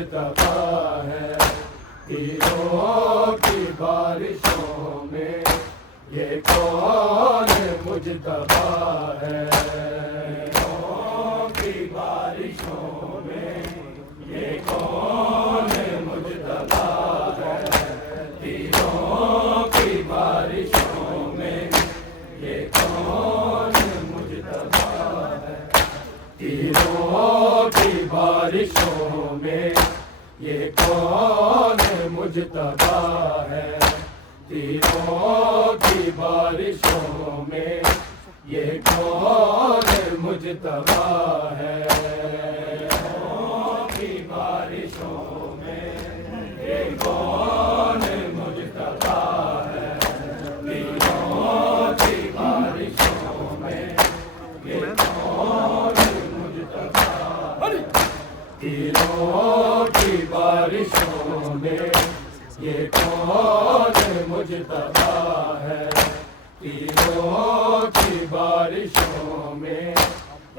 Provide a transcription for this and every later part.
मुजतबा है। तीरों की बारिशों में ये कौन मुजतबा है। तीरों की बारिशों में ये कौन मुजतबा है। तीरों की बारिशों में ये कौन मुजतबा है। तीरों की बारिशों में ये कौन मुजतबा है। तीरों की बारिशों में ये कौन मुजतबा है। तीरों की बारिशों में ये कौन मुजतबा है। तीरों की बारिशों में ये कौन मुजतबा है। तीरों की बारिशों में ये कौन मुजतबा है। तीरों की बारिशों में ये कौन मुजतबा है। तीरों की बारिशों में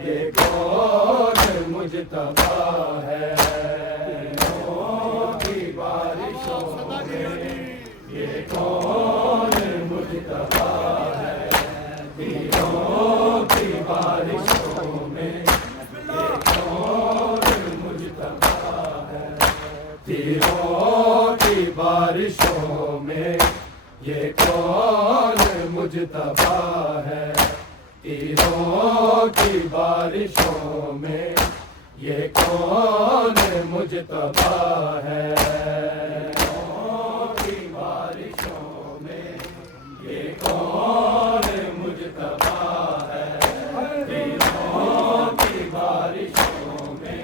ये कौन मुजतबा है। तीरों की बारिशों में ये कौन मुजतबा है। तीरों की बारिशों में ये कौन मुजतबा है। तीरों की बारिशों में ये कौन मुजतबा है। तीरों की बारिशों में ये कौन मुजतबा है। तीरों की बारिशों में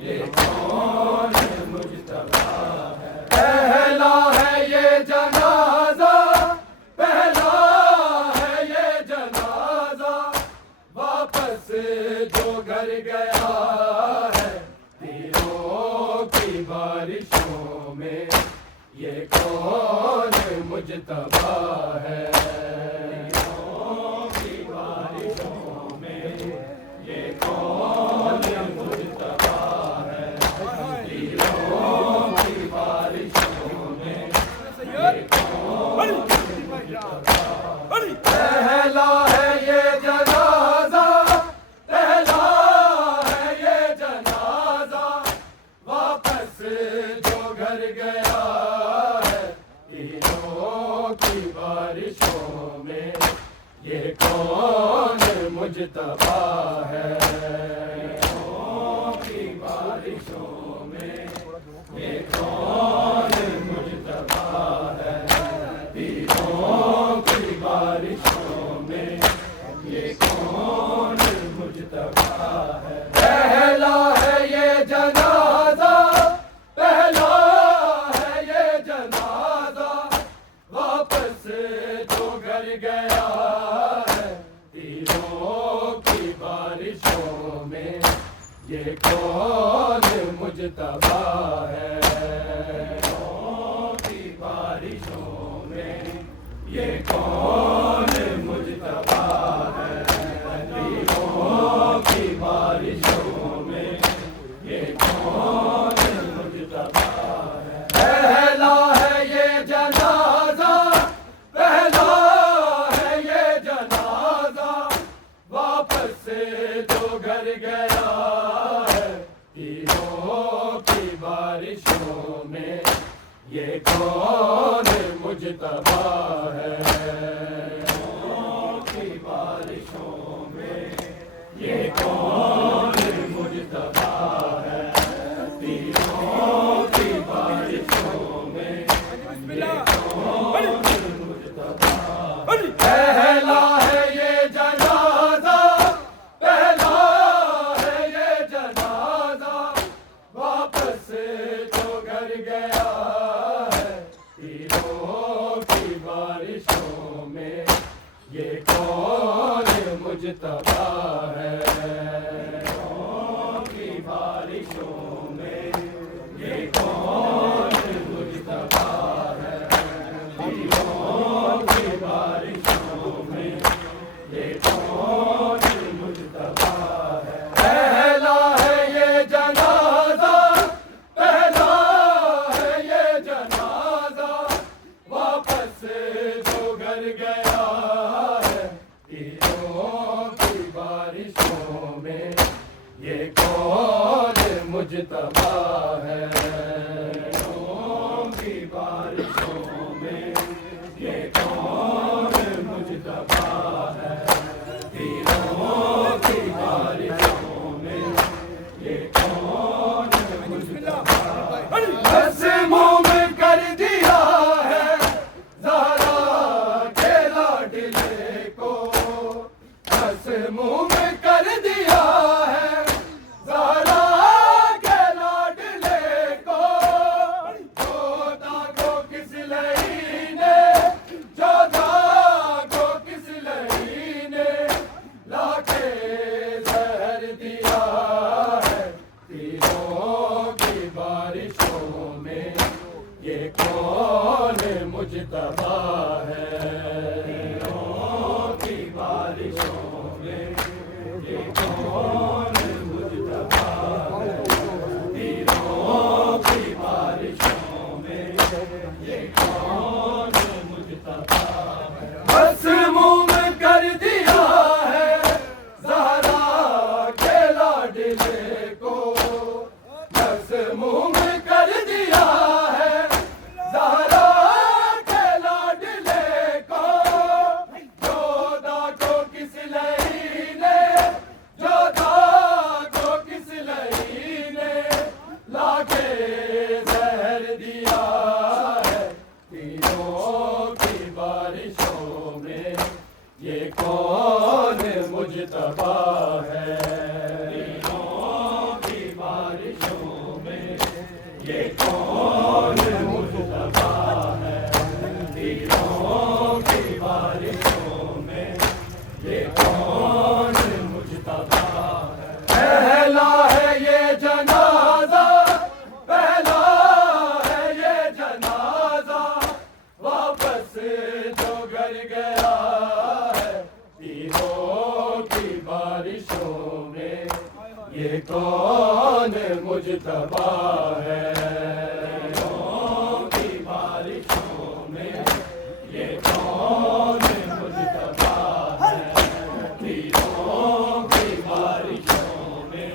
ये कौन मुजतबा है। पहला है ये जनाजा, पहला है ये जनाजा, वापस जो घर गया है। तीरों की बारिशों में ये कौन मुजतबा है। तीरों की बारिशों में ये कौन मुजतबा है। तीरों की बारिशों में ये कौन मुजतबा है। पहला है ये जनाजा, पहला है ये जनाजा, वापस जो घर गया है। तीरों की बारिशों में ये कौन मुजतबा है। तीरों की बारिशों में ये कौन मुजतबा है। तीरों की बारिशों में ये कौन मुजतबा है। पहला है ये जनाजा, पहला है ये जनाजा, वापस जो घर गया है। तीरों की बारिशों में ये कौन मुजतबा है। तीरों की बारिशों में ये कौन मुजतबा है। तीरों की बारिशों में ये कौन मुजतबा है। पहला है ये जनाजा, पहला है ये जनाजा, वापस जो घर गया है। तीरों की बारिशों में ये कौन मुजतबा है। तीरों की बारिशों में ये कौन मुजतबा है। तीरों की बारिशों में ये कौन मुजतबा है। पहला है ये जनाजा, पहला है ये जनाजा, वापस जो घर गया है। तीरों की बारिशों में ये कौन मुजतबा है। तीरों की बारिशों में ये कौन मुजतबा है। तीरों की बारिशों में ये कौन मुजतबा है। पहला है ये जनाजा, पहला तीरों की बारिशों में ये कौन मुजतबा है। तीरों की बारिशों में ये कौन मुजतबा है। तीरों की बारिशों में ये कौन मुजतबा है। बस मुंह में कर दिया है ज़हरा के लाडले को। बस मुंह में कर दिया है ज़हरा के लाडले को। जोधा को किस लई ने, जोधा को किस लई ने लाके जहर दिया है। तीरों की बारिशों में ये कौन मुजतबा है। तीरों की बारिशों में ये कौन मुजतबा है। तीरों की बारिशों में ये कौन मुजतबा है। बस मुंह में कर दिया है ज़हरा के लाडले को। बस मुंह में कर दिया है ज़हरा के लाडले को। जोधा को किस लई ने, जोधा को किस लई ने लाके जहर दिया है। तीरों की बारिशों में ये कौन मुजतबा है। तीरों की बारिशों में ये कौन मुजतबा है। तीरों की बारिशों में ये कौन मुजतबा है। पहला है ये जनाजा, पहला है ये जनाजा वापस जो घर गया है। तीरों की बारिशों में ये कौन मुजतबा है। तीरों की बारिशों में ये कौन मुजतबा है। तीरों की बारिशों में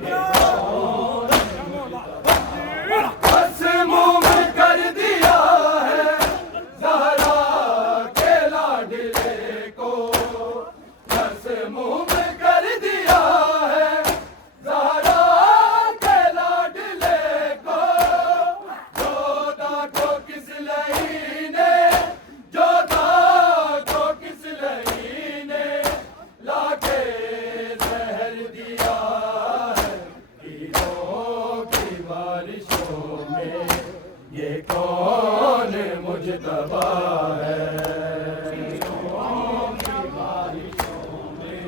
ये कौन मुजतबा है। बस मुंह में कर दिया है ज़हरा के लाडले को। बस मुंह में कर दिया है ज़हरा के लाडले को। जोधा को किस लई ने, जोधा को किस लई ने लाके जहर दिया है। तीरों की बारिशों में ये कौन मुजतबा है। तीरों की बारिशों में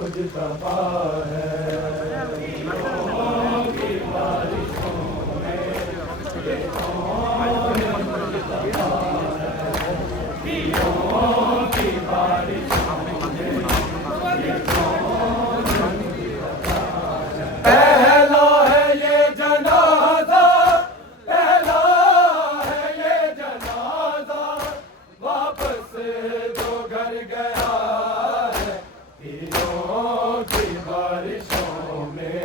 मुजतबा है। पीरों की बारिशों में ये कौन मुजतबा है। पीरों की बारिशों में ये कौन मुजतबा है। पहला है ये जनाजा, पहला है ये जनाजा, वापस जो घर गया है पीरों की बारिशों में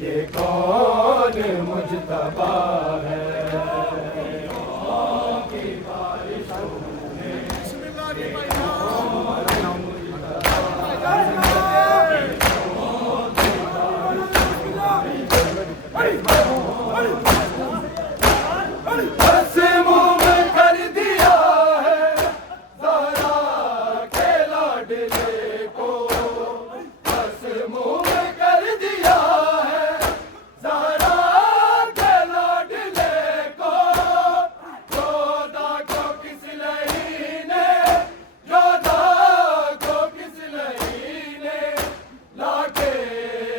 ये कौन मुजतबा है। पीरों की बारिशों में ये कौन मुजतबा है। बस मुंह में कर दिया है ज़हरा के लाडले को, बस मुंह में कर दिया है ज़हरा के लाडले को। योद्धा को किस लही ने, योद्धा को किस लही ने लाके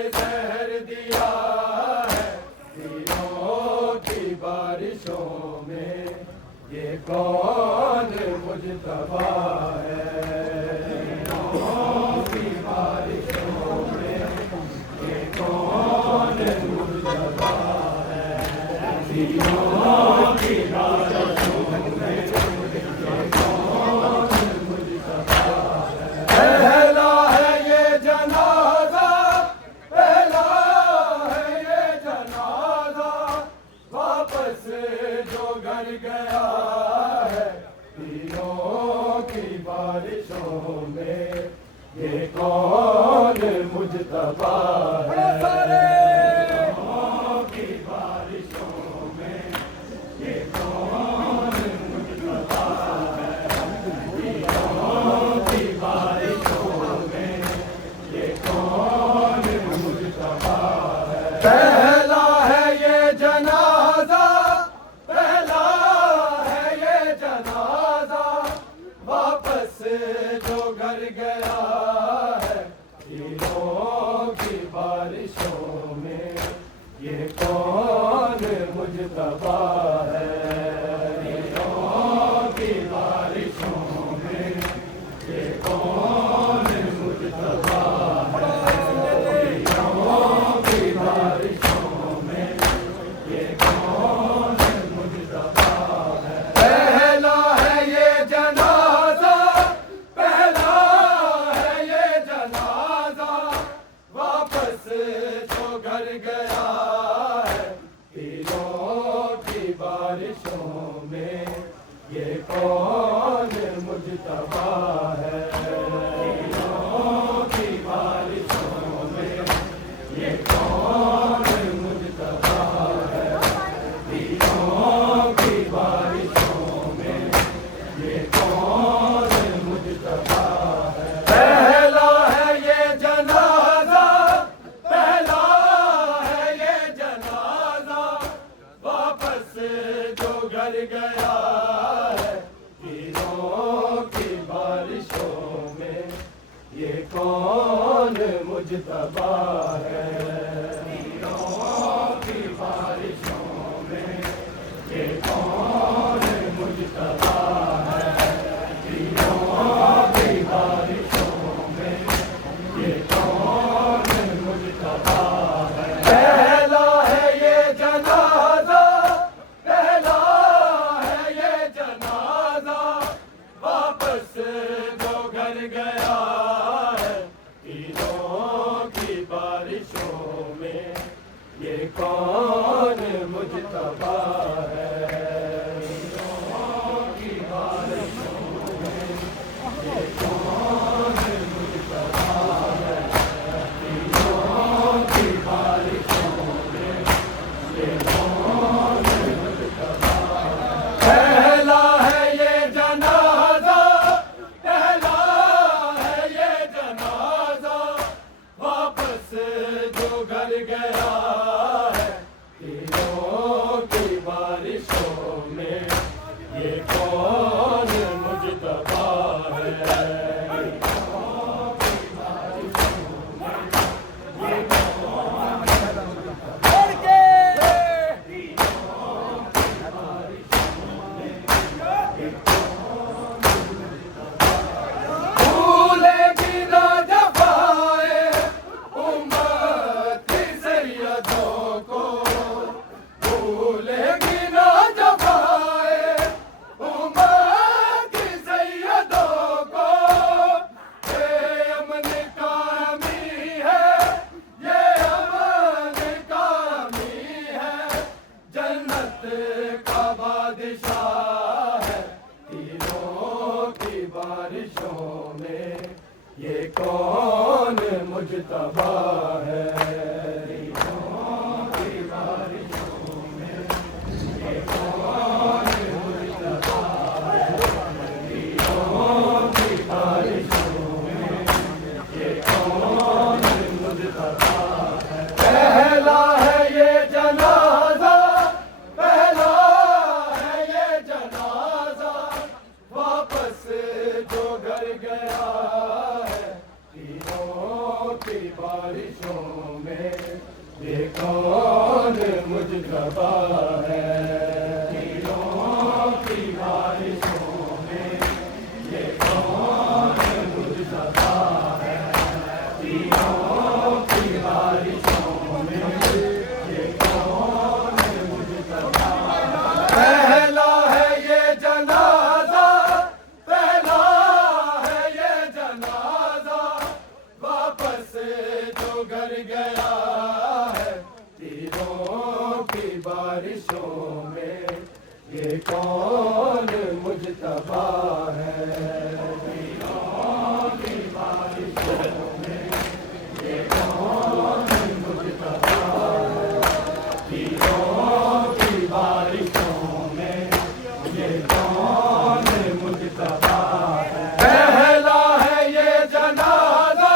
जहर दिया है। पीरों की बारिशों में ये कौन मुजतबा है। पीरों की बारिशों में ये कौन मुजतबा है। पीरों की बारिशों में ये कौन मुजतबा है। पहला है ये जनाजा, पहला है ये जनाजा, वापस जो घर गया है पीरों की बारिशों में ये कौन मुजतबा है। पीरों की बारिशों में ये कौन मुजतबा है। पीरों की बारिशों में ये कौन मुजतबा है। पहला है ये जनाजा, पहला है ये जनाजा, वापस जो घर गया है पीरों की बारिशों में ये कौन मुजतबा है। पीरों की बारिशों में ये कौन मुजतबा है। पीरों की बारिशों में ये कौन मुजतबा है। पहला है ये जनाजा, पहला है ये जनाजा, वापस जो घर गया है पीरों की बारिशों में ये कौन मुजतबा है। पीरों की बारिशों में ये कौन मुजतबा है। पीरों की बारिशों में ये कौन मुजतबा है। पहला है ये जनाजा, पहला है ये जनाजा, वापस जो घर गया है पीरों की बारिशों में ये कौन मुजतबा है। पीरों की बारिशों में ये कौन मुजतबा है। पीरों की बारिशों में ये कौन मुजतबा है। पहला है ये जनाजा, पहला है ये जनाजा, वापस जो घर गया है पीरों की बारिशों में ये कौन मुजतबा है। पीरों की बारिशों में ये कौन मुजतबा है। पीरों की बारिशों में ये कौन मुजतबा है। पहला है ये जनाजा, पहला है ये जनाजा, वापस जो घर गया है पीरों की बारिशों में ये कौन मुजतबा है। पीरों की बारिशों मुजतबा है। पीरों की बारिशों में ये कौन मुजतबा है। पीरों की बारिशों में ये कौन मुजतबा है। पहला है ये जनाजा, पहला है ये जनाजा, वापस जो घर गया है पीरों की बारिशों में ये कौन मुजतबा है। पीरों की बारिशों में ये कौन मुजतबा है। पीरों की बारिशों में ये कौन मुजतबा है। पहला है ये जनाजा, पहला है ये जनाजा, वापस जो घर गया है पीरों की बारिशों में ये कौन मुजतबा है। पीरों की बारिशों में ये कौन मुजतबा है। पीरों की बारिशों में ये कौन मुजतबा है। पहला है ये जनाजा,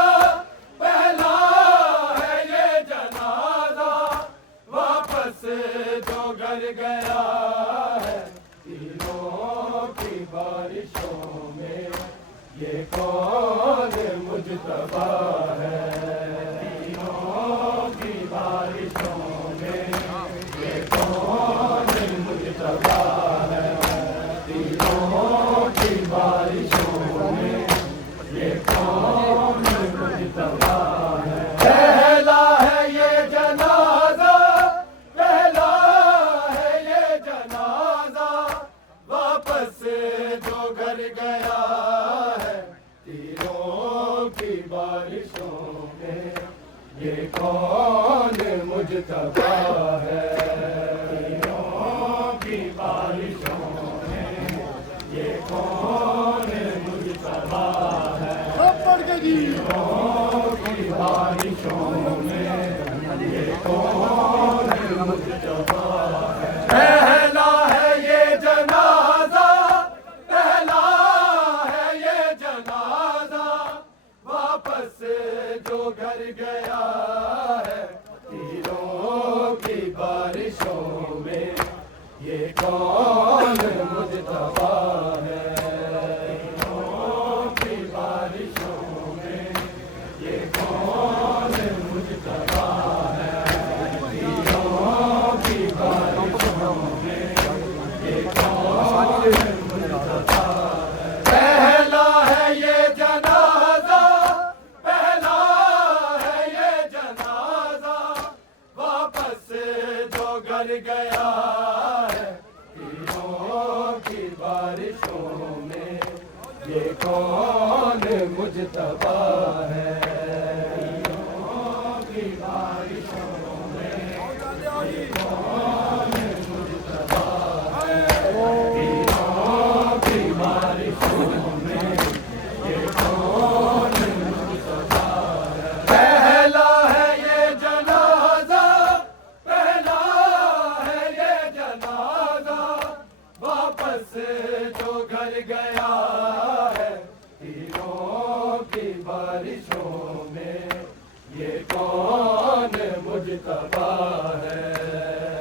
पहला है ये जनाजा, वापस जो घर गया है पीरों की बारिशों में ये कौन मुजतबा है। पीरों की बारिशों में ये कौन मुजतबा है। पीरों की बारिशों में ये कौन मुजतबा है। पहला है ये जनाजा, पहला है ये जनाजा, वापस जो घर गया है पीरों की बारिशों में ये कौन मुजतबा है। पीरों की बारिशों में ये कौन मुजतबा है। पीरों की बारिशों में ये कौन मुजतबा है। पहला है ये जनाजा, पहला है ये जनाजा, वापस जो घर गया है पीरों की बारिशों में ये कौन मुजतबा है। पीरों की बारिशों में ये कौन मुजतबा है। पीरों की बारिशों में ये कौन मुजतबा है। पहला है ये जनाजा, पहला है ये जनाजा, वापस जो घर गया है पीरों की बारिशों में ये कौन मुजतबा है। पीरों की बारिशों में ये कौन मुजतबा है। पीरों की बारिशों में ये कौन मुजतबा है। पहला है ये जनाजा, पहला है ये जनाजा, वापस जो घर गया है पीरों की बारिशों में ये कौन मुजतबा है।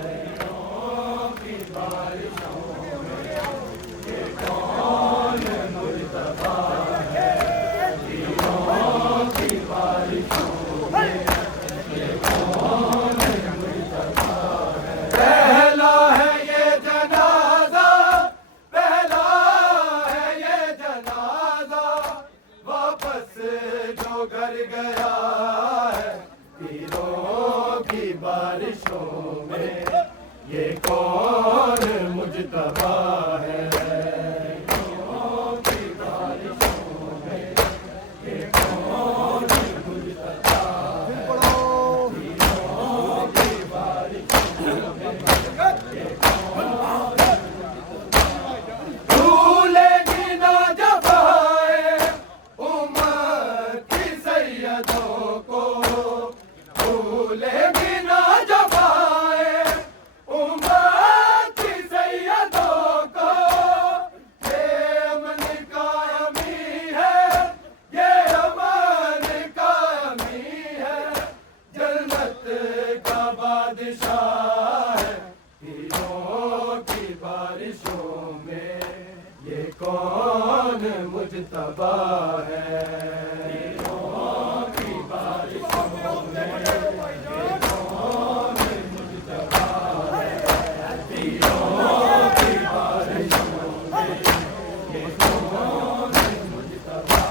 पीरों की बारिशों में ये कौन मुजतबा है। पीरों की बारिशों में ये कौन मुजतबा है। पहला है ये जनाजा, पहला है ये जनाजा, वापस जो घर गया है पीरों की बारिशों में ये कौन मुजतबा है। पीरों की बारिशों में ये कौन मुजतबा है। पीरों की बारिशों में ये कौन भूलेगी ना जब आए उम्मत की सैयद सैयदों को भूलेगी ना जवाए उम्मत की सैयदों को। ये अमन का अमी है, ये अमन का अमी है, जन्नत का बादशाह है। हीरों की बारिशों में ये कौन मुजतबा है। हीरों की बारिशों में ये कौन मुजतबा है। हीरों की बारिशों में ये कौन मुजतबा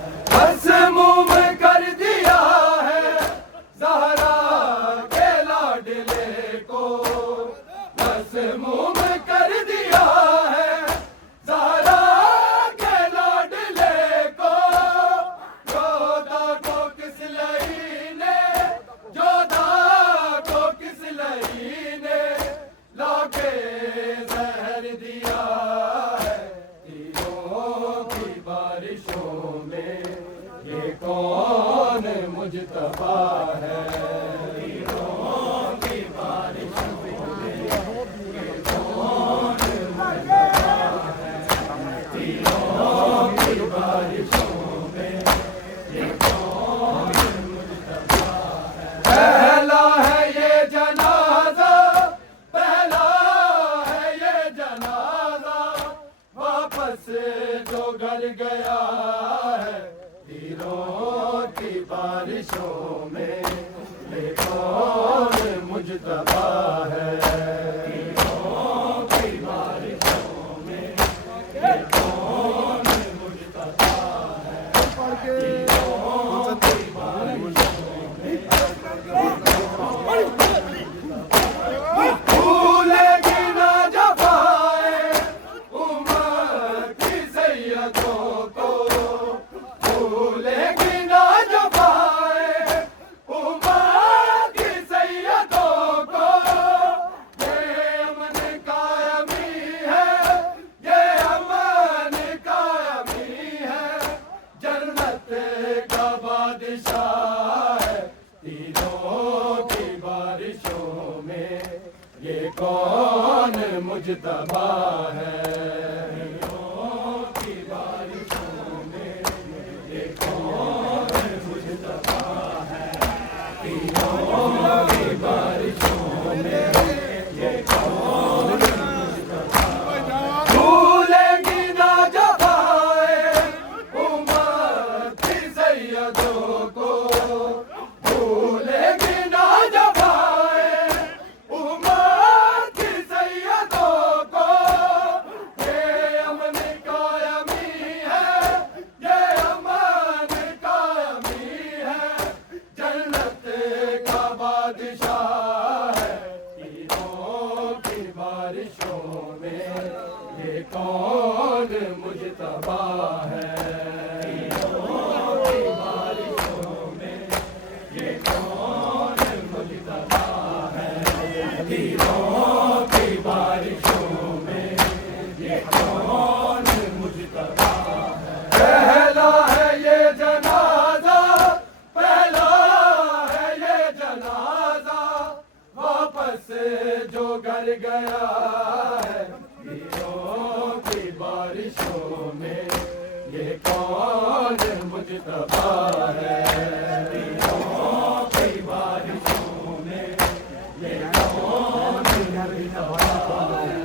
है। मसमूम कर दिया है ज़हरा के लाडले को, मसमूम कर दिया है ज़हरा के लाडले को। जोधा को किस लई ने, जोधा को किस लई ने लाके जहर दिया है। तीरों की बारिशों में ये कौन मुजतबा है। तीरों की बारिशों में ये कौन मुजतबा है। तीरों की बारिशों में ये कौन मुजतबा है। पहला है ये जनाजा, पहला है ये जनाजा, वापस जो घर गया है। तीरों की बारिशों में ये कौन मुजतबा है। तीरों की बारिशों में ये कौन मुजतबा है। तीरों की बारिशों में भूलेगी ना जफाए उम्मत की सैयदों को, भूलेगी ना जफाए उम्मत की सैयदों को। ये अमन का अमी है, ये अमन का अमी है, जन्नत का बादशाह है। तीरों की बारिशों में ये कौन मुजतबा है। तीरों की बारिशों में ये कौन मुजतबा है। तीरों की बारिशों में ये कौन मुजतबा है। भूलेगी ना जफाए उम्मत की सैयदों को, भूलेगी ना जफाए उम्मत की सैयदों को। ये अमन का अमी है, ये अमन का अमी है, जन्नत का बादशाह है। तीरों की बारिशों में ये कौन मुजतबा है। तीरों की बारिशों में ये कौन मुजतबा है। तीरों की बारिशों में ये कौन मुजतबा है। पहला है ये जनाजा, पहला है ये जनाजा, वापस जो घर गया है। तीरों की बारिशों में ये कौन मुजतबा है। तीरों की बारिशों में ये कौन मुजतबा है।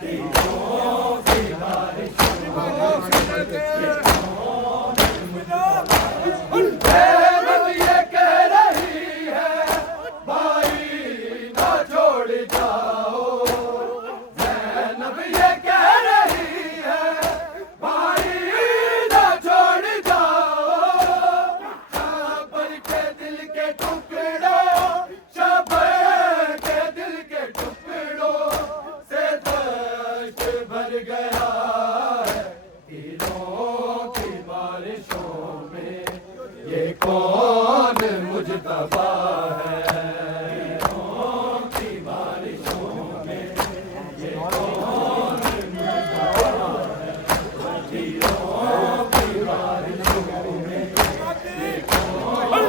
तीरों की बारिशों में ये कौन मुजतबा है। ज़ैनब ये कह रही है भाई ना छोड़ जाओ। ज़ैनब ये कह रही है भाई ना छोड़ जाओ। शाबर के दिल के टुकड़ों, शाबर के दिल के टुकड़ों से दर्द भर गया है। तीरों की बारिशों में ये कौन मुजतबा है। तीरों की बारिशों में ये कौन मुजतबा है। तीरों की बारिशों में ये कौन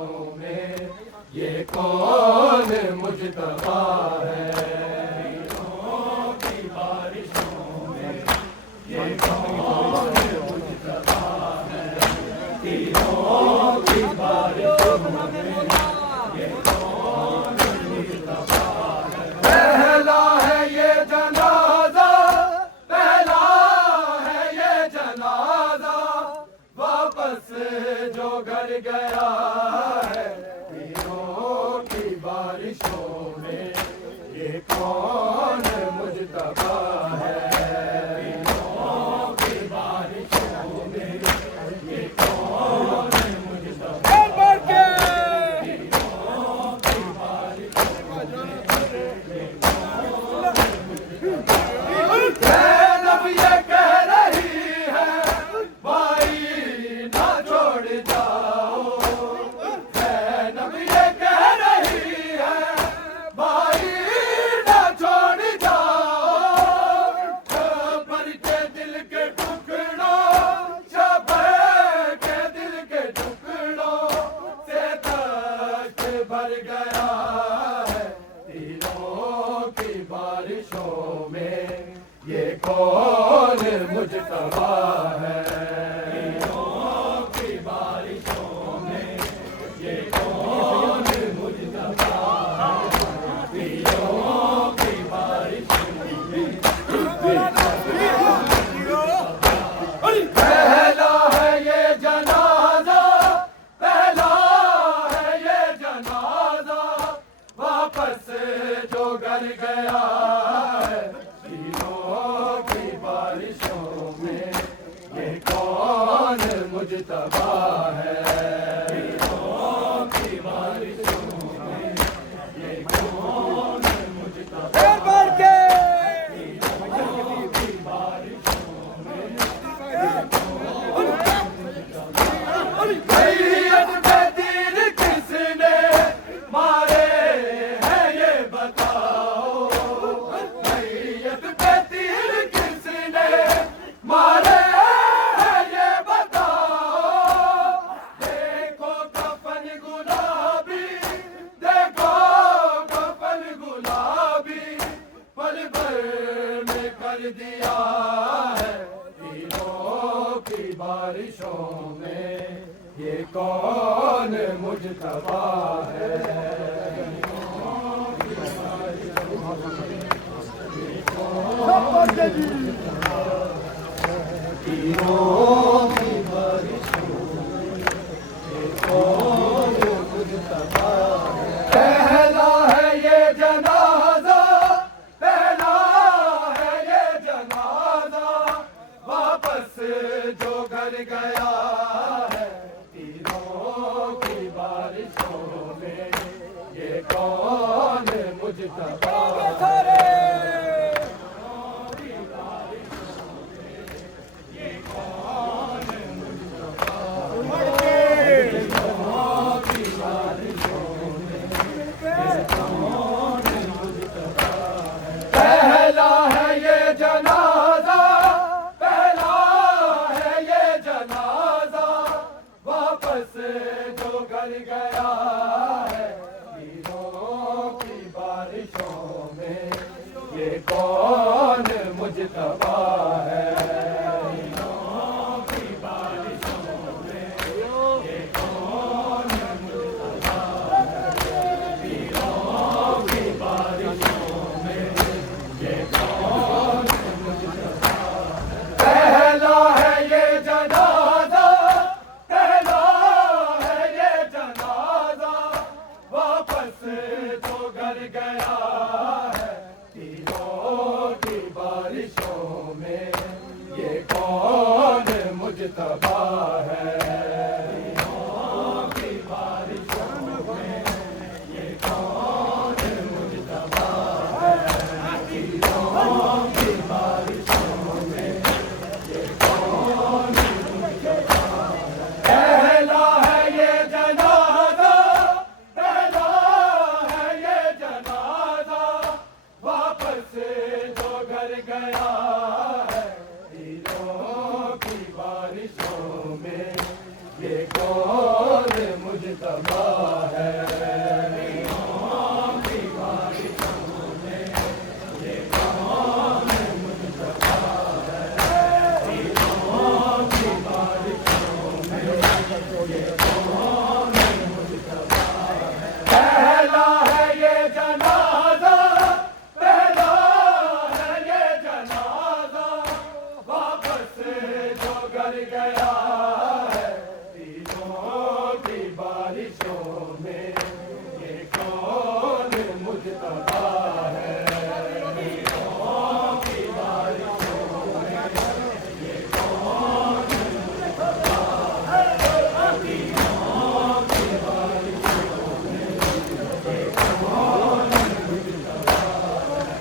बारिशों में ये कौन मुजतबा है। तीरों की बारिशों में ये कौन मुजतबा है। तीरों की बारिशों में ये कौन मुजतबा है। पहला है ये जनाजा, पहला है ये जनाजा, वापस जो घर गया है। तीरों की बारिशों में ये कौन मुजतबा है। तीरों की बारिशों में ये कौन मुजतबा है। तीरों की बारिशों में ये कौन मुजतबा है। ज़ैनब ये कह रही है भाई ना छोड़ जाओ। ज़ैनब ये कह रही है भाई ना छोड़ जाओ। शबर के दिल के टुकड़ों, शबर के दिल के टुकड़ों से दर्द भर गया है। तीरों की बारिशों में ये कौन मुजतबा है। तीरों की बारिशों में ये कौन मुजतबा है। तीरों की बारिशों में पहला है ये जनाजा, पहला है ये जनाजा, वापस जो घर गया है। तीरों की बारिशों में ये कौन मुजतबा है। तीरों की बारिशों में ये कौन मुजतबा है। तीरों की बारिशों में ये कौन मुजतबा है। मैयत पे तीर किसने मारे हैं ये बताओ। मैयत पे तीर किसने मारे हैं ये बताओ। देखो कफन गुलाबी, देखो कफन गुलाबी, पल भर में कर दिया है। तीरों की बारिशों में ये कौन मुजतबा है। तीरों की बारिशों में ये कौन मुजतबा है। पहला है ये जनाजा, पहला है ये जनाजा, वापस जो घर गया है। तीरों की बारिशों में ये कौन मुजतबा है। पहला है ये जनाजा, पहला है ये जनाजा, वापस जो घर गया है। तीरों की बारिशों में ये कौन मुजतबा है। तीरों की बारिशों में ये कौन मुजतबा है। तीरों की बारिशों में ये कौन मुजतबा है। पहला है ये जनाजा, पहला है ये जनाजा, वापस जो घर गया है। तीरों की बारिशों है। पहला है ये जनाजा, पहला है ये जनाजा, वापस जो घर गया है तीनों की बारिशों में, ये कौन मुजतबा है।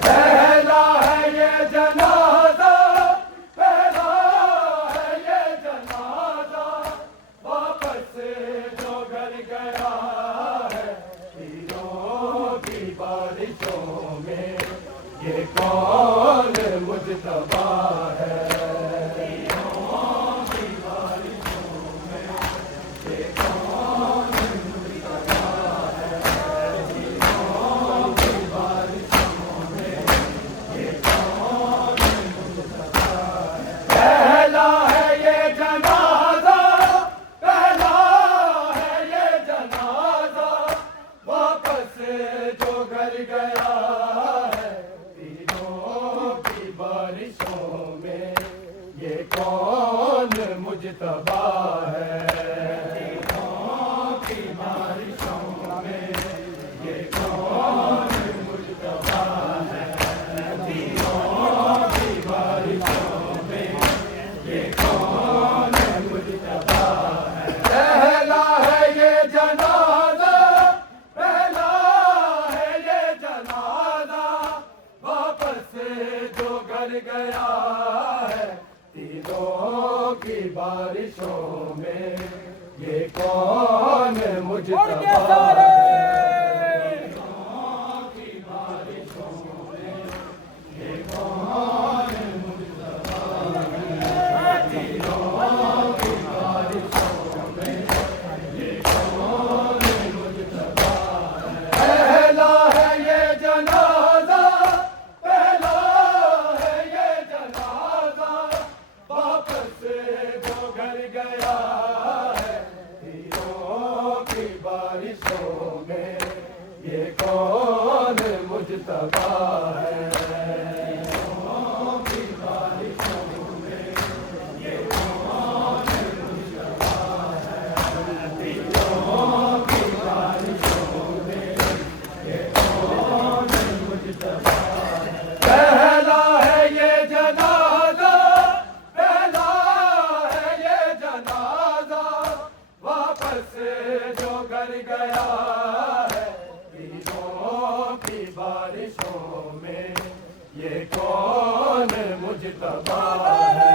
पहला है ये जनाजा, पहला है ये जनाजा, वापस जो घर गया है तीनों की बारिशों में, ये कौन मुजतबा है। पहला है ये जनाजा, पहला है ये जनाजा, वापस जो घर गया है तीनों की बारिशों में, ये कौन मुजतबा है। तीनों की बारिशों में, ये कौन मुजतबा है। तीनों की बारिशों में, ये कौन मुजतबा है। पहला है ये जनाजा, पहला है ये जनाजा, वापस जो घर गया है तीनों की बारिशों में, ये कौन मुजतबा है। पहला है ये जनाजा, पहला है ये जनाजा, वापस जो घर गया है तीनों की बारिशों में, ये कौन मुजतबा है। पहला है ये जनाजा, पहला है ये जनाजा, वापस जो घर गया है तीनों की बारिशों में, ये कौन मुजतबा है।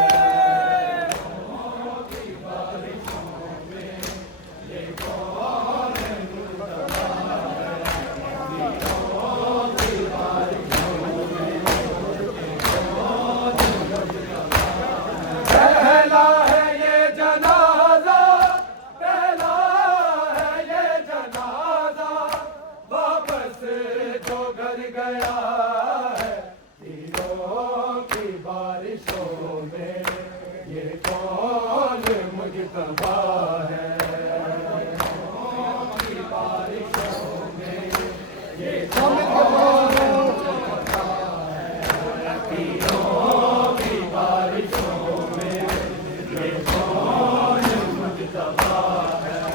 पहला है ये जनाजा, पहला है ये जनाजा, वापस जो घर गया है तीनों की बारिशों में, ये कौन मुजतबा है।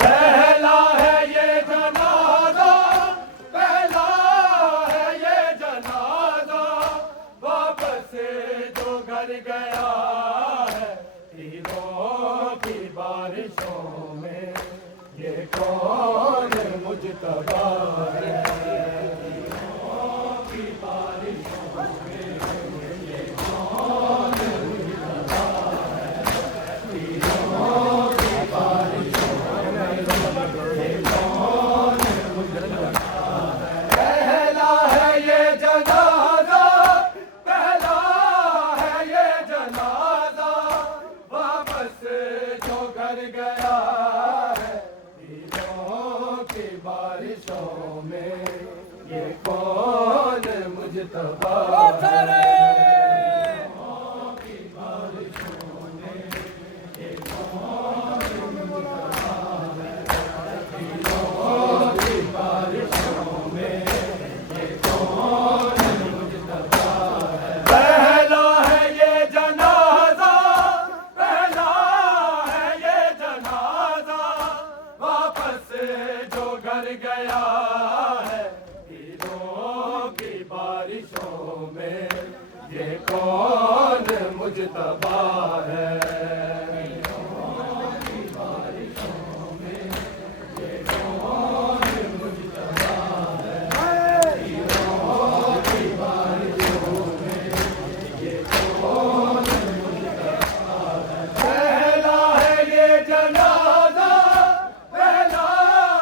पहला है ये जनाजा, पहला है ये जनाजा, वापस जो घर गया है तीनों की बारिशों में, ये कौन मुजतबा है। पहला है ये जनाजा, पहला है ये जनाजा, वापस जो घर गया है तीनों की बारिशों में ये कौन मुजतबा है। गया है ईदों की बारिशों में ये कौन मुजतबा है। ईदों की बारिशों में ये कौन मुजतबा है। ईदों की बारिशों में ये कौन मुजतबा है। पहला है ये जनाजा,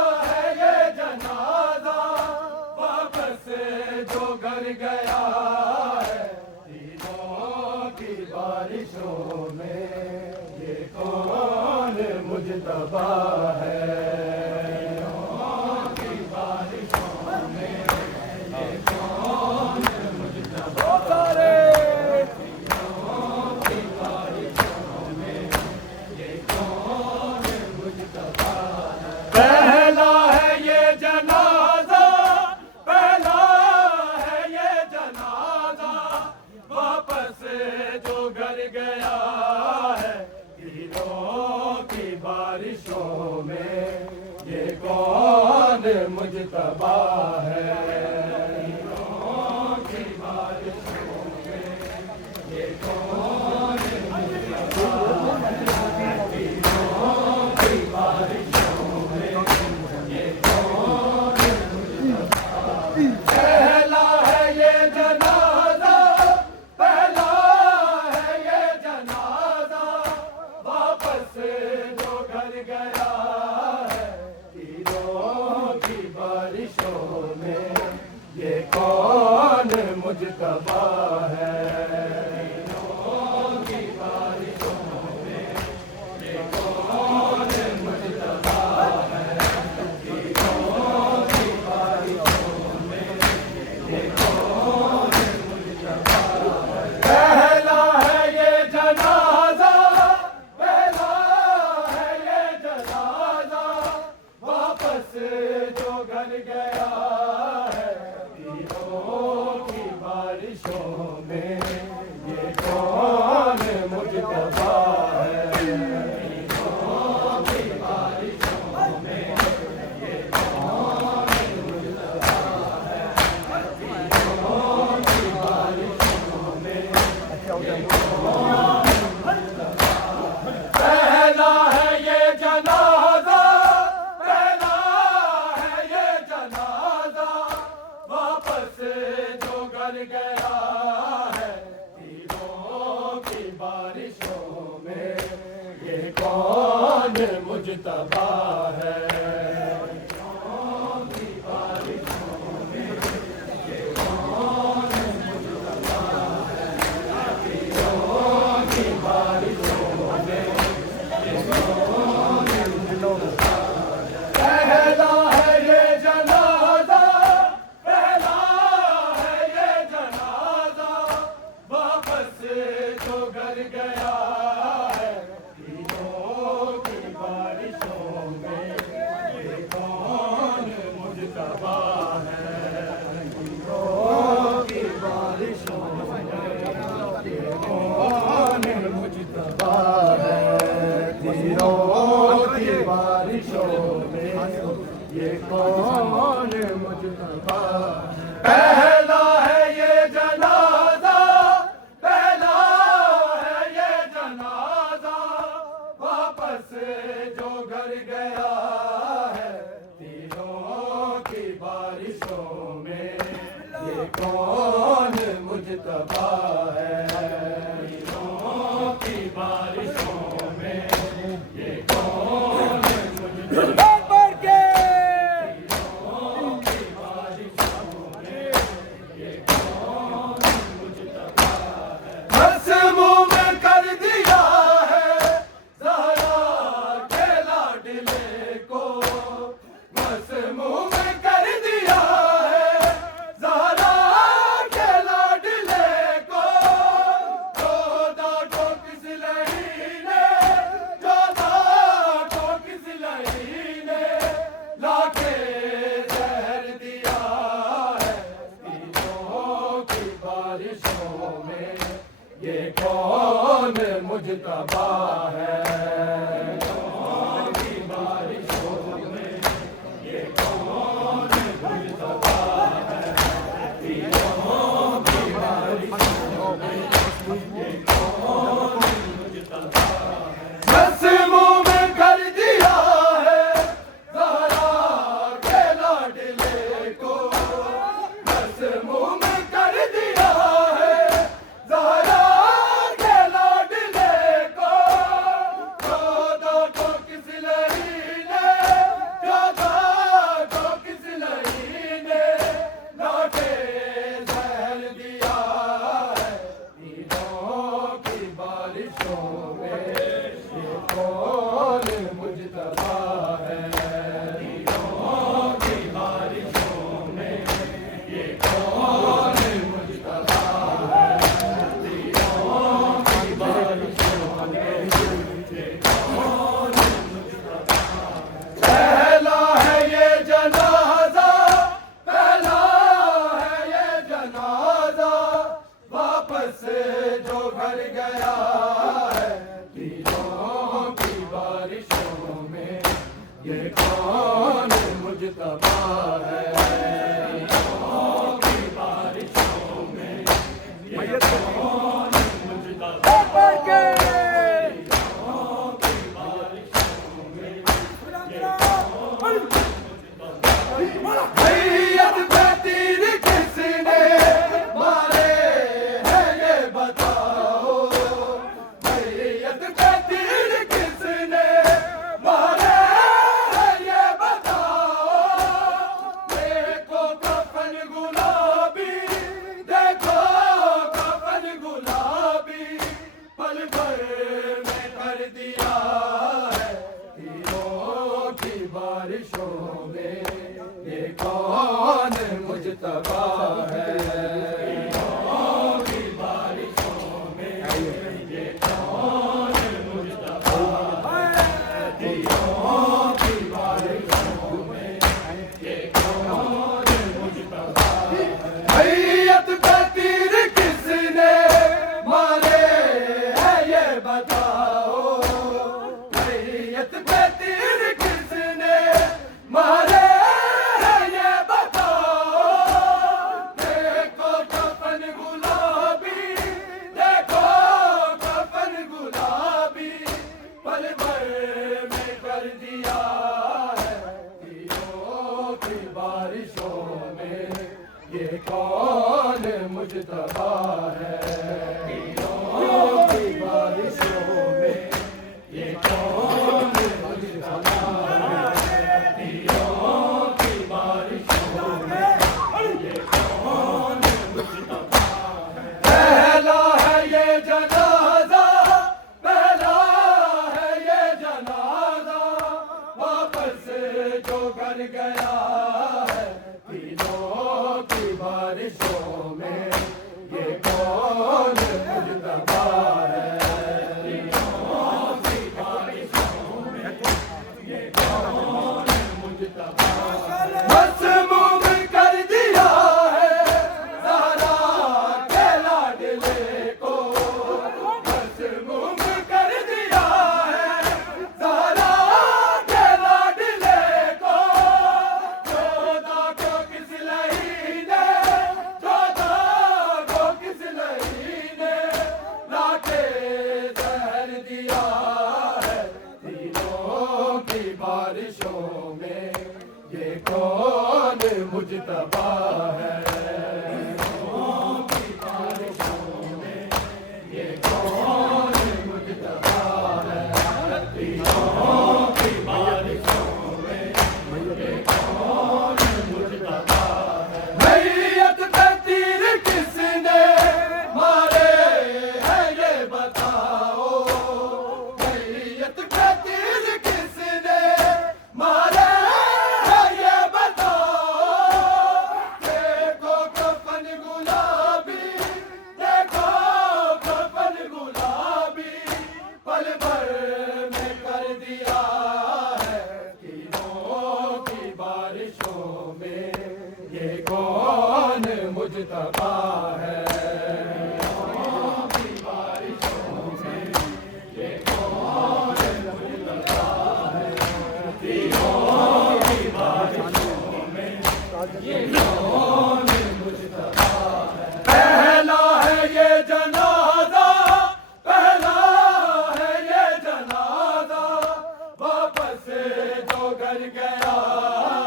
घर गया है ईदों की बारिशों में ये कौन मुजतबा है। ईदों की बारिशों में ये कौन मुजतबा है। ईदों की बारिशों में ये कौन मुजतबा है। पहला है ये जनाजा, घर गया है ईदों की बारिशों में ये कौन मुजतबा है। ईदों की बारिशों में ये कौन मुजतबा है। ईदों की बारिशों में ये कौन मुजतबा है। पहला है ये जनाजा, गया है ईदों की बारिशों में ये कौन मुजतबा है। ईदों की बारिशों में ये कौन मुजतबा है। ईदों की बारिशों में ये कौन मुजतबा है। पहला है ये जनाजा, जो घर गया है ईदों की बारिशों में ये कौन मुजतबा है। ईदों की बारिशों में ये कौन मुजतबा है। ईदों की बारिशों में ये कौन मुजतबा है। पहला है ये जनाजा, जो घर गया है ईदों की बारिशों में ये कौन मुजतबा है। ईदों की बारिशों में ये कौन मुजतबा है। ईदों की बारिशों में ये कौन मुजतबा है। पहला है ये जनाजा, जो घर गया है ईदों की बारिशों में ये कौन मुजतबा है। ईदों की बारिशों में ये कौन मुजतबा है। ईदों की बारिशों में ये कौन मुजतबा है। पहला है ये जनाजा, जो घर गया है ईदों की बारिशों में ये कौन मुजतबा है। ईदों की बारिशों में ये कौन मुजतबा है। ईदों की बारिशों में ये कौन मुजतबा है। मसमूम कर दिया को मसमूम मुजतबा है। तीनों की बारिशों में ये कौन मुजतबा है। तीनों की बारिशों में ये कौन मुजतबा है। बस मुँह में कर दिया है ज़हरा के लाडले को। बस मुँह में कर दिया है ज़हरा के लाडले को। 14 को किस लही ने 14 को किस लही ने लौटे जहर दिया है। तीनों की बारिशों में ये कौन मुजतबा है। तीनों की बारिशों में ये कौन मुजतबा है। तीनों की बारिशों में ये कौन मुजतबा है। पहला है ये जनाजा पहला है ये जनाजा वापस जो घर गया है। तीनों की बारिशों में ये कौन मुजतबा है। तीनों की बारिशों में ये कौन मुजतबा है। तीनों की बारिशों में ये कौन मैयत पे तीर किसने मारे हैं ये बताओ। मैयत पे तीर किसने मारे हैं ये बताओ। देखो कफन गुलाबी देखो कफन गुलाबी पल भर में कर दिया है। तीनों की बारिशों में ये कौन मुजतबा है। तीनों की बारिशों में ये कौन मुजतबा है। तीनों की बारिशों में ये कौन मुजतबा है। मैयत पे तीर किसने मारे हैं ये बताओ। मैयत पे तीर किसने मारे हैं ये बताओ। देखो कफन गुलाबी देखो कफन गुलाबी पल भर में कर दिया है। तीनों की बारिशों में ये कौन मुजतबा है। तीनों की बारिशों में ये कौन मुजतबा है। तीनों की बारिशों में ये कौन मुजतबा है। पहला है ये जनाजा पहला है ये जनाजा वापस जो घर गया है। तीनों की बारिशों में ये कौन मुजतबा है। तीनों की बारिशों में ये कौन मुजतबा है। बस मुँह में कर दिया है ज़हरा के लाडले को। बस मुँह में कर दिया है ज़हरा के लाडले को। 14 को किस लही ने 14 को किस लही ने लाके जहर दिया है। तीनों की बारिशों में ये कौन मुजतबा है। तीनों की बारिशों में ये कौन मुजतबा है। तीनों की बारिशों में ये कौन मुजतबा है। मैयत पे तीर किसने मारे हैं ये बताओ। मैयत पे तीर किसने मारे हैं ये बताओ। देखो कफन गुलाबी देखो कफन गुलाबी पल भर में कर दिया है। तीनों की बारिशों में ये कौन मुजतबा है। तीनों की बारिशों में ये कौन मुज्तबा है। पहला है ये जनाजा, पहला है ये जनाजा, वापस जो घर गया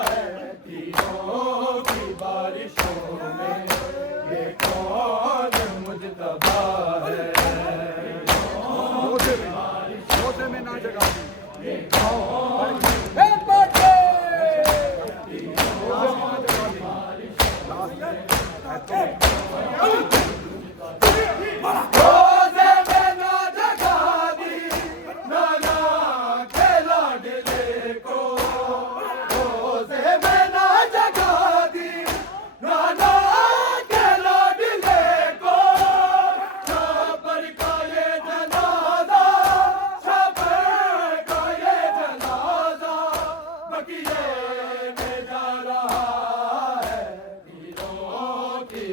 है तीरों की बारिशों में, ये कौन मुज्तबा है। रोज़े में ना जगा दी, ये कौन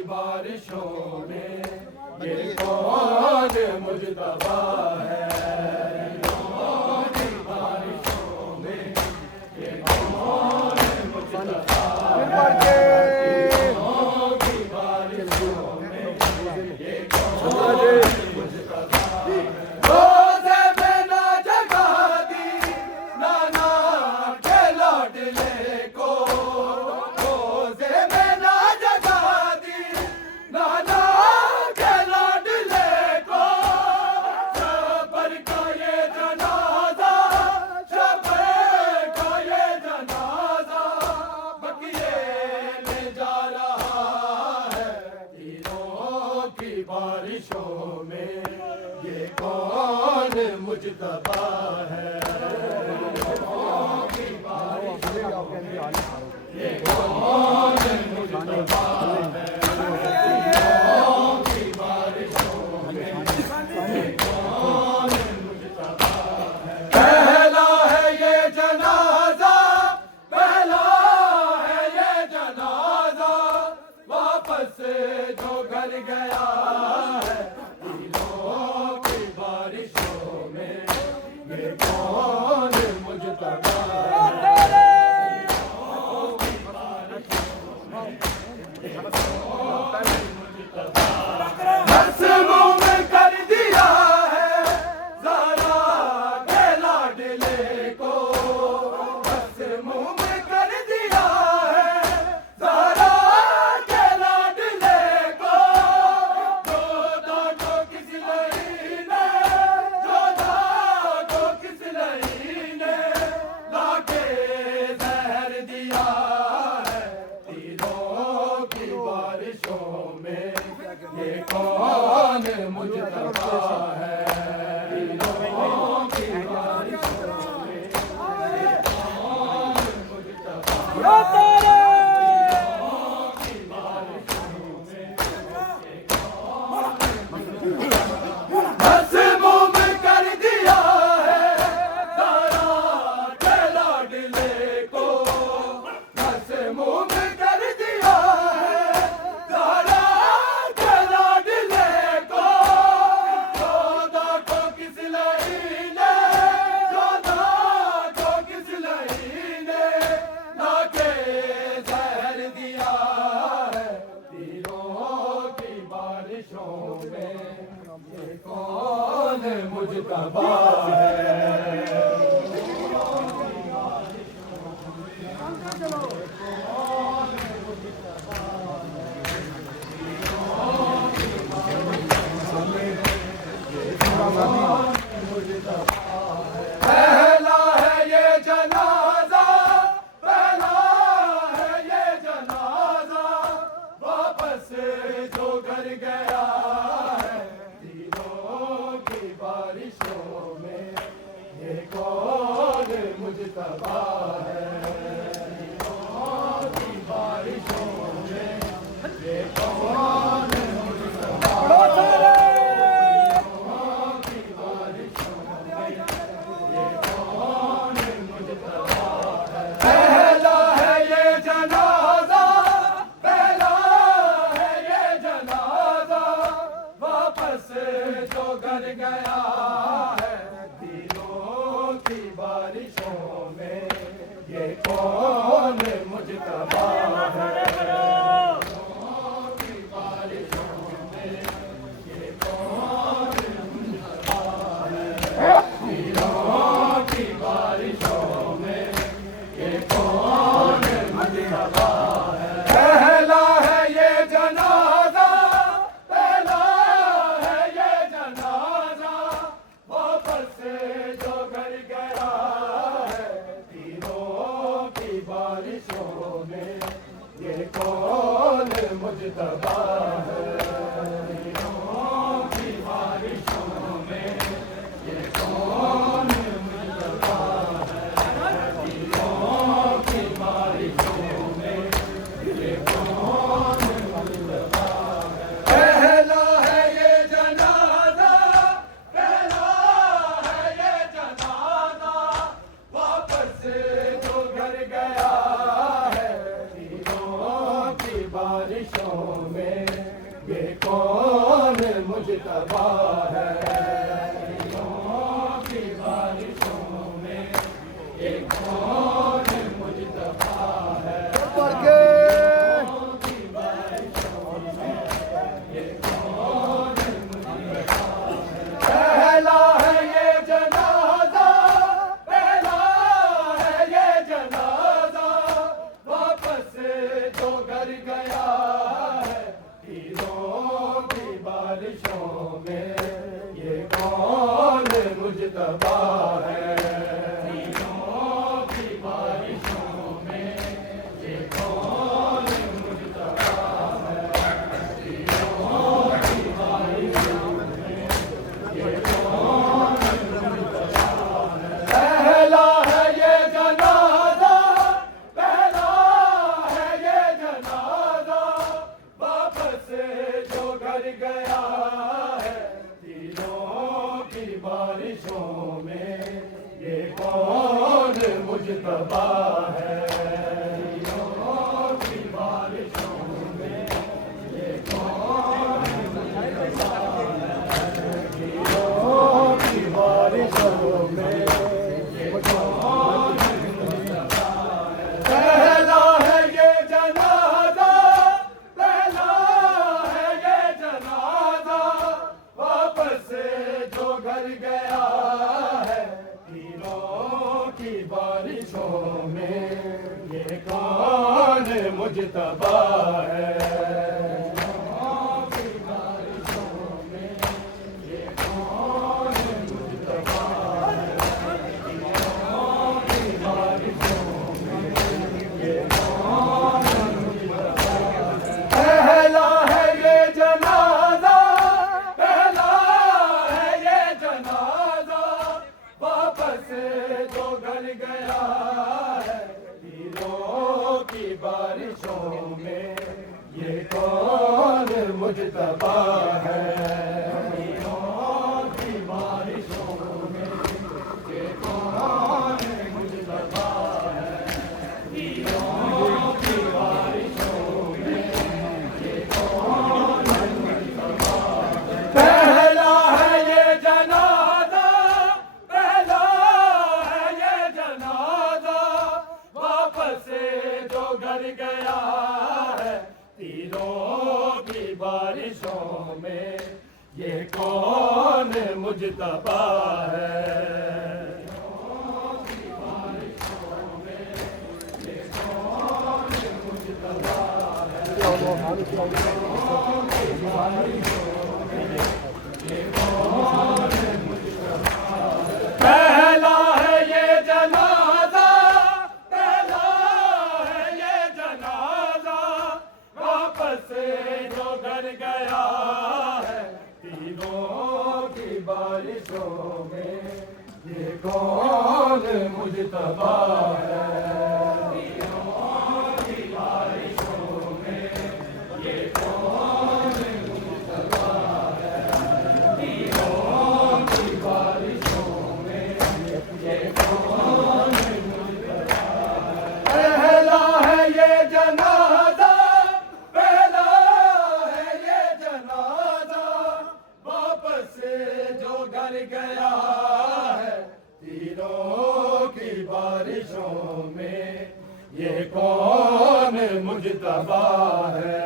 बारिशों में, ये कौन मुज्तबा है। बारिशों में ये कौन मुज्तबा है। की बारिशों में ये कौन मुज्तबा है। रोज़े में ना जगा दी नाना के लाडले को, रोज़े में ना जगा दी नाना के लाडले को, शबर का ये जनाजा, शबर का ये जनाजा, बकिए में जा रहा है तीरों की बारिशों में, ये कौन मुज्तबा है। की बारिशों में ये कौन मुज्तबा है। पहला है ये जनाजा, पहला है ये जनाजा, वापस जो घर गया है तीरों की बारिशों में, ये कौन मुज्तबा है। मुँह में कर दिया है ज़हरा के लाडले को, बस मुँह में कर दिया है ज़हरा के लाडले को, जोधा को किस लई ने, जोधा को किस लई ने लाके जहर दिया है तीरों की बारिशों में, ये कौन मुज्तबा है। तीरों की बारिशों में ये कौन मुज्तबा है। तीरों की बारिशों में ये कौन, बस मुँह में कर दिया है ज़हरा के लाडले को, बस मुँह में कर दिया है ज़हरा के लाडले को, जोधा को किस लई ने, जोधा को किस लई ने लाके जहर दिया है तीरों की बारिशों में, ये कौन मुज्तबा है। पहला है ये जनाजा, पहला है ये जनाजा, वापस जो घर गया है तीरों की बारिशों में, मुजतबा है। की बारिशों में ये कौन मुजतबा है। की बारिशों में ये कौन मुजतबा है। पहला है ये जनाजा, पहला है ये जनाजा, वापस जो घर गया है तीनों की बारिशों में ये कौन मुजतबा है। तीनों की बारिशों में ये कौन मुजतबा है। पहला है ये जनाजा, पहला है ये जनाजा, वापस जो घर गया है तीनों की बारिशों में ये कौन मुजतबा है। तीनों की बारिशों में ये कौन मुजतबा है। तीनों की बारिशों में ये कौन मुजतबा है। पहला है ये जनाजा, पहला है ये जनाजा, वापस जो घर गया है तीनों की बारिशों में ये कौन मुजतबा है। तीनों की बारिशों में ये कौन मुजतबा है। तीनों की बारिशों में ये कौन मुजतबा है। पहला है ये जनाजा, पहला है ये जनाजा, वापस जो घर गया है तीनों की बारिशों में ये कौन मुजतबा है। तीनों की बारिशों में ये कौन मुजतबा है। तीनों की बारिशों में ये कौन मुजतबा है। पहला है ये जनाजा, पहला है ये जनाजा, वापस जो घर गया है तीनों की बारिशों में ये कौन मुजतबा है। तीनों की बारिशों में ये कौन मुजतबा है। तीनों की बारिशों में ये कौन मुजतबा है। पहला है ये जनाजा, पहला है ये जनाजा, वापस जो घर गया है तीनों की बारिशों में ये कौन मुजतबा है। तीनों की बारिशों में ये कौन मुजतबा है। तीनों की बारिशों में ये कौन मुजतबा है। पहला है ये जनाजा, पहला है ये जनाजा, वापस जो घर गया है तीनों की बारिशों में ये कौन मुजतबा है। तीनों की बारिशों में ये कौन मुजतबा है। तीनों की बारिशों में ये कौन मुजतबा है। पहला है ये जनाजा, पहला है ये जनाजा, वापस जो घर गया है तीनों की बारिशों में ये कौन मुजतबा है।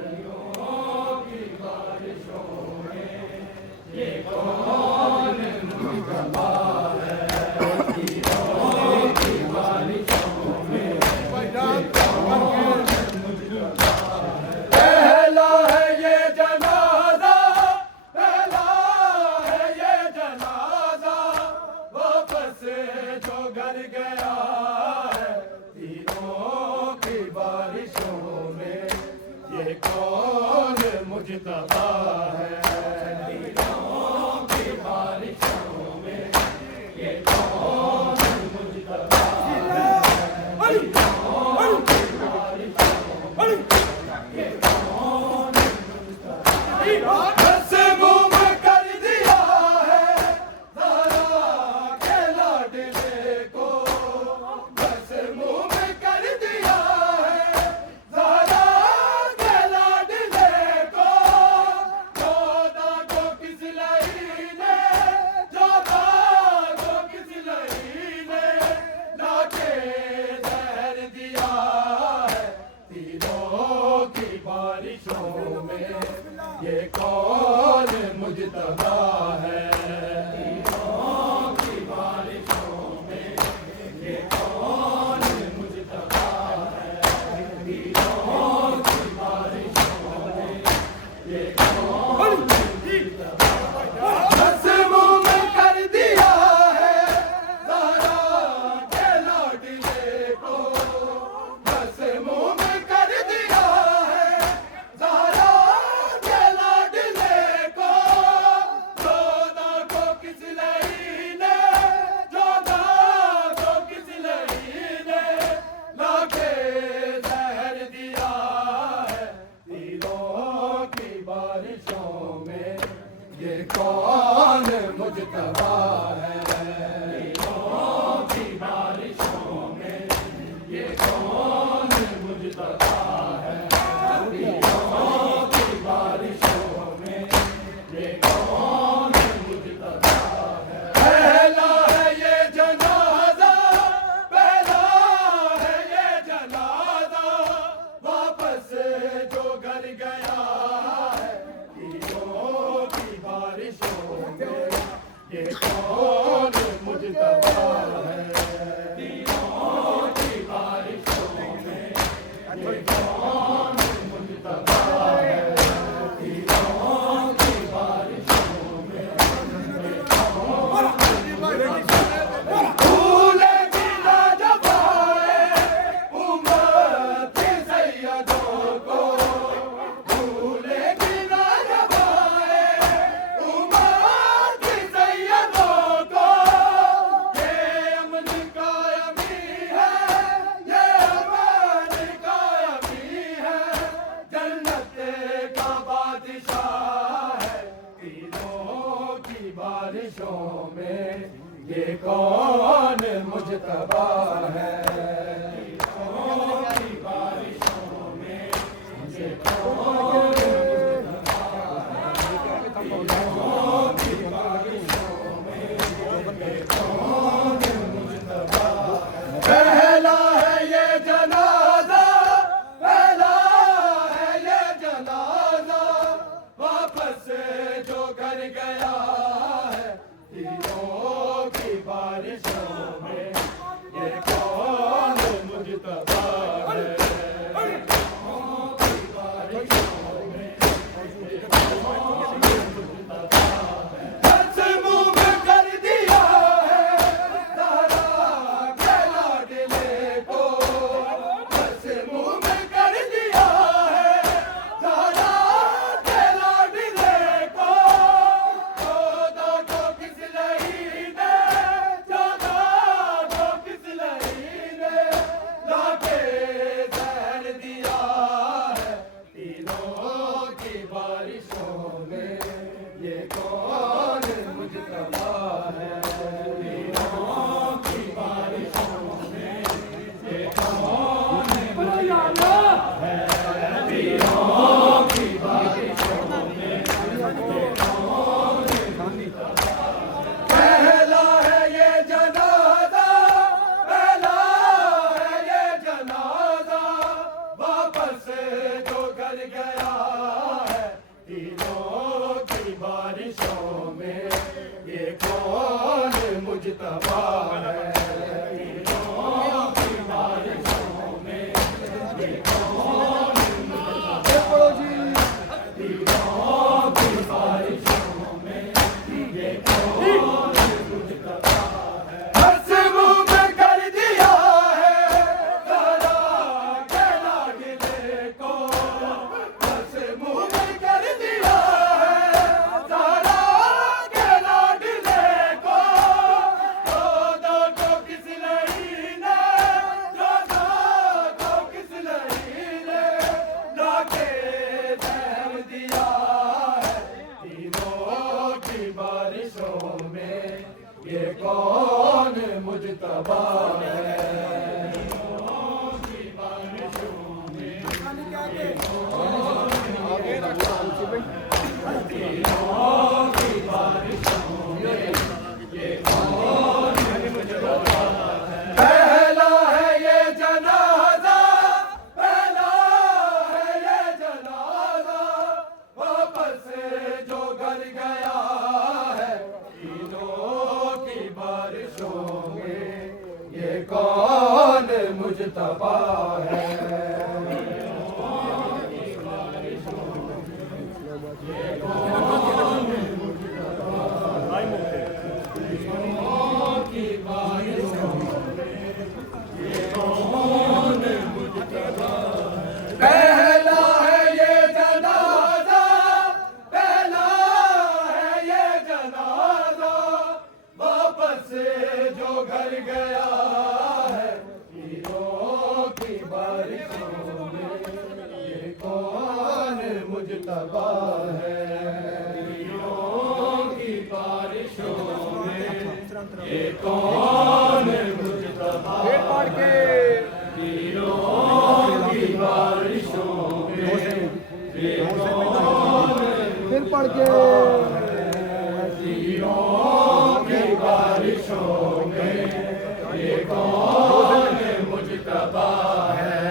तीनों की बारिशों में ये कौन मुजतबा है। तीनों की बारिशों में ये कौन मुजतबा है। पहला है ये जनाजा, पहला है ये जनाजा, वापस जो घर गया है तीनों की बारिशों में ये कौन मुजतबा है तीरों की बारिशों में ये कौन मुजतबा है तीरों की बारिशों में ये कौन मुजतबा बस मुंह कर दिया है ज़रा के लाडले को बस मुंह कर दिया है ज़रा के लाडले को जोधा को किस लही ने जोधा को किस लही ने लाके जहर दिया है तीरों की बारिशों में ये कौन मुजतबा है तीरों की बारिशों में ये कौन मुजतबा है तीरों की बारिशों में ये कौन मुजतबा है बस मुंह में कर दिया है ज़रा के लाडले को बस मुंह में कर दिया है ज़रा के लाडले को जोधा को किस लही ने जोधा को किस लही ने लाके जहर दिया है तीरों की बारिशों में ये कौन मुजतबा है तीरों की बारिशों में ये कौन मुजतबा है तीरों की बारिशों में ये कौन मुजतबा है पहला है ये जनाजा पहला है ये जनाजा वापस जो घर गया है तीरों की बारिशों में ये कौन मुजतबा है तीरों की बारिशों में ये कौन मुजतबा है तीरों की बारिशों में ये कौन भूलेगी ना जब आए उम्मत के सैयदों को भूलेगी ना जब आए उम्मत के सैयदों को ये अमन का अमी है ये अमन का अमी है जन्नत का बादशाह है तीरों की बारिशों में ये कौन मुजतबा है तीरों की बारिशों में ये कौन मुजतबा है तीरों की बारिशों में ये कौन मुजतबा है पहला है ये जनाजा पहला है ये जनाजा वापस जो घर गया है तीरों की बारिशों में ये कौन पहला है ये जनाजा, पहला है ये जनाजा, वापस से जो घर गया है ईदों की बारिशों में, ये कौन मुजतबा है। पहला है ये जनाजा, पहला है ये जनाजा, वापस से जो घर गया है ईदों की बारिशों में, ये कौन मुजतबा है। ईदों की बारिशों में ये कौन मुजतबा है। फिर पढ़ के तीरों की बारिशों में ये कौन मुजतबा है।